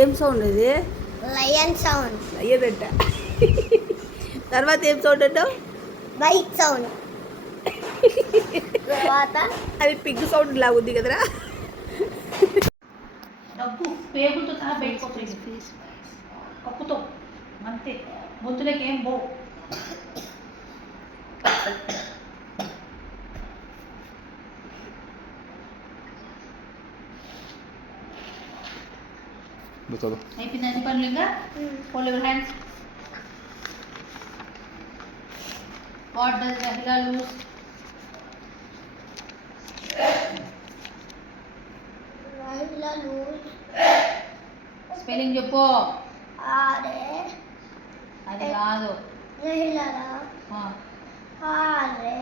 ఏం సౌండ్ ఇది? Lion sound. అయ్యేదంట. తర్వాత ఏం సౌండ్ అంటావు? Bike sound. తర్వాత అది పిగ్ సౌండ్ లాగా ఉంది కదరా. డబ్బు పేగులతో సహా పెట్టుకోవచ్చు కప్పుతో అంతే, గొంతులోకి ఏం పోవు. అయిపోయింది అన్ని పనులు. ఇంకా hold your hands. What does Rahila lose? Rahila lose spelling చెప్పు. ఆరే అది కాదు. రహిలా ఆ, ఆరే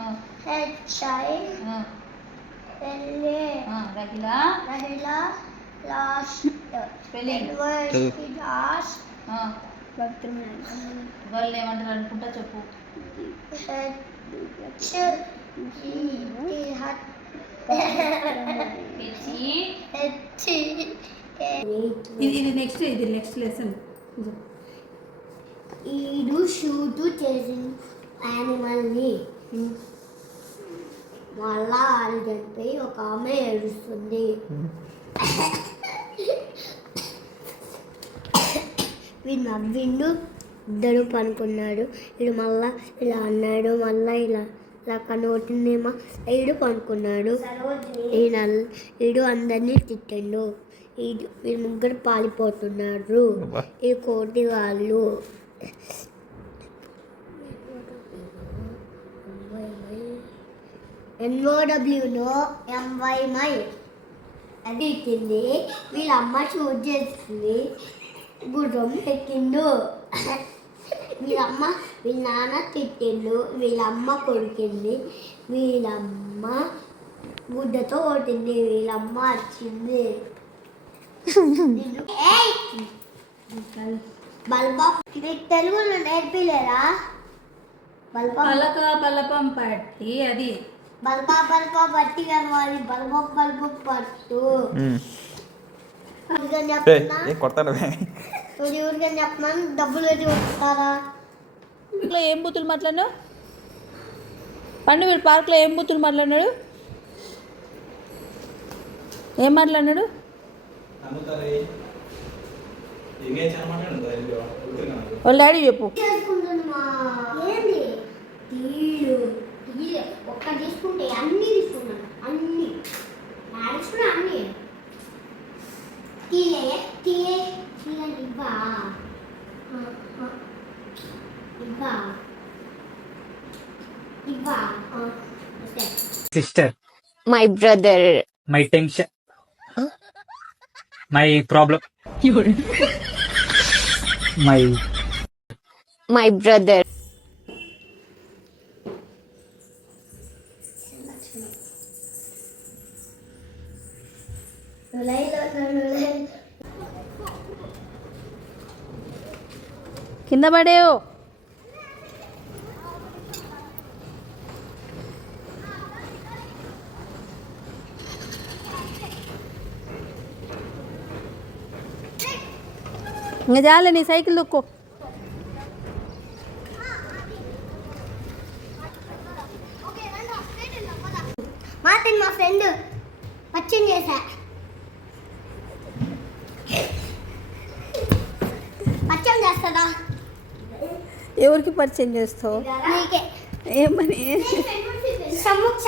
ఆ, H I L A Rahila Rahila last spelling. University last వాళ్ళు ఏమంటారు అనుకుంటా చెప్పు. ఇది నెక్స్ట్ లెసన్. ఈడు షూట్ చేసిన యానిమల్ని మళ్ళా ఆడు చనిపోయి ఒక ఆమె ఏడుస్తుంది. వీడు నవ్విండు, ఇద్దరు పనుకున్నాడు. వీడు మళ్ళా ఇలా అన్నాడు, మళ్ళా ఇలా ఇలా కనబడుతుందేమో. వీడు పనుకున్నాడు. వీడు అందరినీ తిట్టిండు. వీళ్ళు ముగ్గురు పాలిపోతున్నారు. ఈ కోటి వాళ్ళు NOWలో MYMY అది ఇచ్చింది. వీళ్ళ అమ్మ షూట్ చేస్తుంది, గుర్రం ఎక్కిండు. వీళ్ళ నాన్న తిట్టిండు, వీళ్ళమ్మ కొరికింది, వీళ్ళమ్మ గుడ్డతో కొట్టింది, వీళ్ళమ్మ వచ్చింది. బల్బా తెలుగులో నేర్పిలేరా? పలక బలపం పట్టి అది బల్బా పట్టి కలవాలి. బల్బం పట్టు ఊరికని చెప్పమని డబ్బులు పెట్టి కొట్టుతారా? ఏం బూతులు మాట్లాడినావు పండు? వీడు పార్క్లో ఏం బూతులు మాట్లాడినాడు? ఏం మాట్లాడినాడు? వాళ్ళ డాడీ చెప్పు. ఒక్క తీసుకుంటే అన్నీ తీసుకున్నాను, అన్నీ అన్నీ Sister, My brother. my tension, my problem, My brother. కింద పడేవు. ఇంకా చాలే, నీ సైకిల్ దొక్కో. మా ఫ్రెండ్ పరిచయం చేశా. పరిచయం చేస్తాడా? ఎవరికి పరిచయం చేస్తావు? నీకే. ఏమని? సముక్